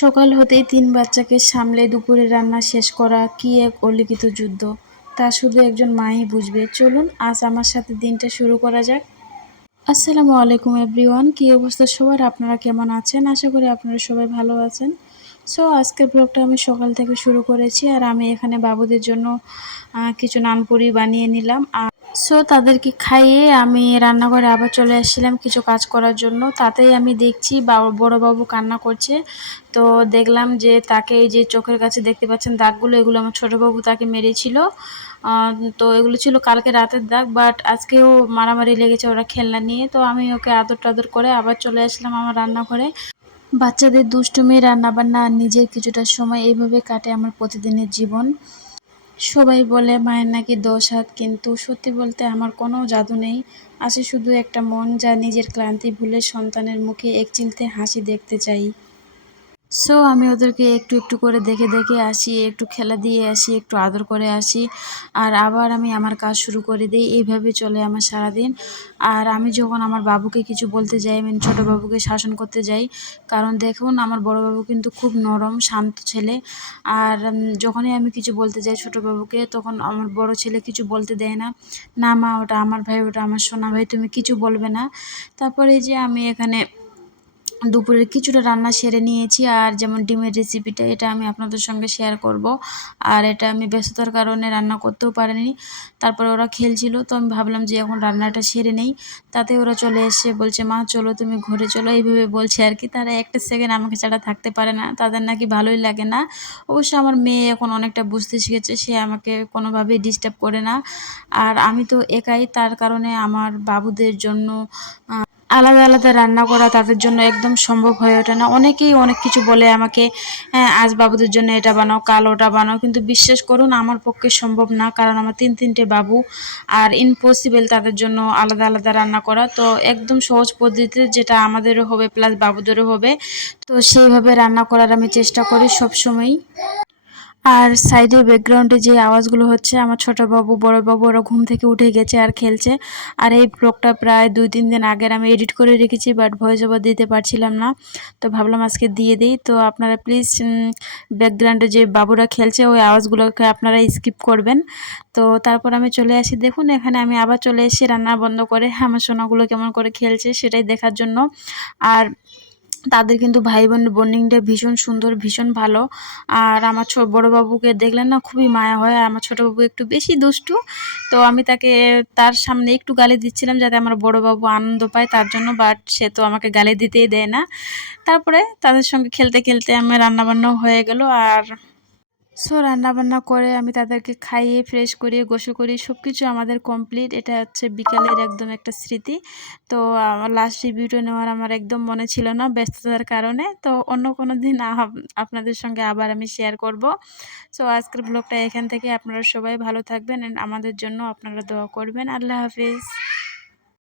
সকাল হতেই ৩ বাচ্চাকে সামলে দুপুরের রান্না শেষ করা কি এক অলিখিত যুদ্ধ, তা শুধু একজন মাই বুঝবে। চলুন আজ আমার সাথে দিনটা শুরু করা যাক। আসসালামু আলাইকুম এভরিওয়ান, কি অবস্থা সবার? আপনারা কেমন আছেন? আশা করি আপনারা সবাই ভালো আছেন। সো আজকের ব্লগটা আমি সকাল থেকে শুরু করেছি, আর আমি এখানে বাবুদের জন্য কিছু নানপুরি বানিয়ে নিলাম। সো তাদেরকে খাইয়ে আমি রান্নাঘরে আবার চলে আসছিলাম কিছু কাজ করার জন্য। তাতেই আমি দেখছি বড় বাবু কান্না করছে। তো দেখলাম যে তাকে এই যে চোখের কাছে দেখতে পাচ্ছেন দাগগুলো, এগুলো আমার ছোট বাবু তাকে মেরেছিল। তো এগুলো ছিল কালকে রাতের দাগ, বাট আজকেও মারামারি লেগেছে ওরা খেলনা নিয়ে। তো আমি ওকে আদর টাদর করে আবার চলে আসলাম আমার রান্নাঘরে। বাচ্চাদের দুষ্টুমি, রান্নাবান্না আর নিজের কিছুটা সময়, এইভাবে কাটে আমার প্রতিদিনের জীবন। সবাই বলে মায়ের নাকি ১০ হাত, কিন্তু সত্যি বলতে আমার কোনো জাদু নেই। আছে শুধু একটা মন যা নিজের ক্লান্তি ভুলে সন্তানের মুখে একচিলতে হাসি দেখতে চাই। সো আমি ওদেরকে একটু একটু করে দেখে দেখে আসি, একটু খেলা দিয়ে আসি, একটু আদর করে আসি, আর আবার আমি আমার কাজ শুরু করে দিই। এইভাবে চলে আমার সারাদিন। আর আমি যখন আমার বাবুকে কিছু বলতে যাই, আমি ছোটো বাবুকে শাসন করতে যাই, কারণ দেখুন আমার বড় বাবু কিন্তু খুব নরম শান্ত ছেলে। আর যখনই আমি কিছু বলতে যাই ছোটো বাবুকে, তখন আমার বড় ছেলে কিছু বলতে দেয় না। না মা, ওটা আমার ভাই, ওটা আমার সোনা ভাই, তুমি কিছু বলবে না। তারপরে যে আমি এখানে দুপুরের কিছুটা রান্না সেরে নিয়েছি, আর যেমন ডিমের রেসিপিটা, এটা আমি আপনাদের সঙ্গে শেয়ার করব। আর এটা আমি ব্যস্ততার কারণে রান্না করতেও পারিনি। তারপরে ওরা খেলছিল, তো আমি ভাবলাম যে এখন রান্নাটা সেরে নেই। তাতে ওরা চলে এসে বলছে, মা চলো তুমি ঘরে চলো, এইভাবে বলছে আর কি। তারা একটা সেকেন্ড আমাকে ছাড়া থাকতে পারে না, তাদের নাকি ভালোই লাগে না। অবশ্য আমার মেয়ে এখন অনেকটা বুঝতে শিখেছে, সে আমাকে কোনোভাবেই ডিস্টার্ব করে না। আর আমি তো একাই, তার কারণে আমার বাবুদের জন্য আলাদা আলাদা রান্না করা তাদের জন্য একদম সম্ভব হয়ে ওঠে না। অনেকেই অনেক কিছু বলে আমাকে, হ্যাঁ আজ বাবুদের জন্য এটা বানাও, কাল ওটা বানাও, কিন্তু বিশ্বাস করুন আমার পক্ষে সম্ভব না, কারণ আমার তিনটে বাবু, আর ইম্পসিবল তাদের জন্য আলাদা আলাদা রান্না করা। তো একদম সহজ পদ্ধতিতে যেটা আমাদেরও হবে প্লাস বাবুদেরও হবে, তো সেইভাবে রান্না করার আমি চেষ্টা করি সবসময়ই। আর সাইডে ব্যাকগ্রাউন্ডে যে আওয়াজগুলো হচ্ছে, আমার ছোট বাবু বড় বাবু ওরা ঘুম থেকে উঠে গেছে আর খেলছে। আর এই ব্লগটা প্রায় ২-৩ দিন আগের আমি এডিট করে রেখেছি, বাট ভয়েস ওভার দিতে পারছিলাম না, তো ভাবলাম আজকে দিয়ে দিই। তো আপনারা প্লিজ ব্যাকগ্রাউন্ডে যে বাবুরা খেলছে ওই আওয়াজগুলোকে আপনারা স্কিপ করবেন। তো তারপর আমি চলে আসি, দেখুন এখানে আমি আবার চলে এসেছি রান্না বন্ধ করে আমার সোনাগুলো কেমন করে খেলছে সেটাই দেখার জন্য। আর তাদের কিন্তু ভাই বোনের বন্ডিংটা ভীষণ সুন্দর, ভীষণ ভালো। আর আমার বড় বাবুকে দেখলেন না, খুবই মায়া হয়। আর আমার ছোট বাবু একটু বেশি দুষ্টু, তো আমি তাকে তার সামনে একটু গালি দিচ্ছিলাম যাতে আমার বড় বাবু আনন্দ পায় তার জন্য, বাট সে তো আমাকে গালি দিতেই দেয় না। তারপরে তাদের সঙ্গে খেলতে খেলতে আমার রান্নাবান্নাও হয়ে গেল। আর সো রান্নাবান্না করে আমি তাদেরকে খাইয়ে ফ্রেশ করিয়ে গোসল করিয়ে সব কিছু আমাদের কমপ্লিট। এটা হচ্ছে বিকালের একদম একটা স্মৃতি। তো আমার লাস্ট রিভিউটা নেওয়ার আমার একদম মনে ছিল না ব্যস্ততার কারণে, তো অন্য কোনো দিন আপনাদের সঙ্গে আবার আমি শেয়ার করব। সো আজকের ব্লগটা এখান থেকে, আপনারা সবাই ভালো থাকবেন, অ্যান্ড আমাদের জন্য আপনারা দোয়া করবেন। আল্লাহ হাফিজ।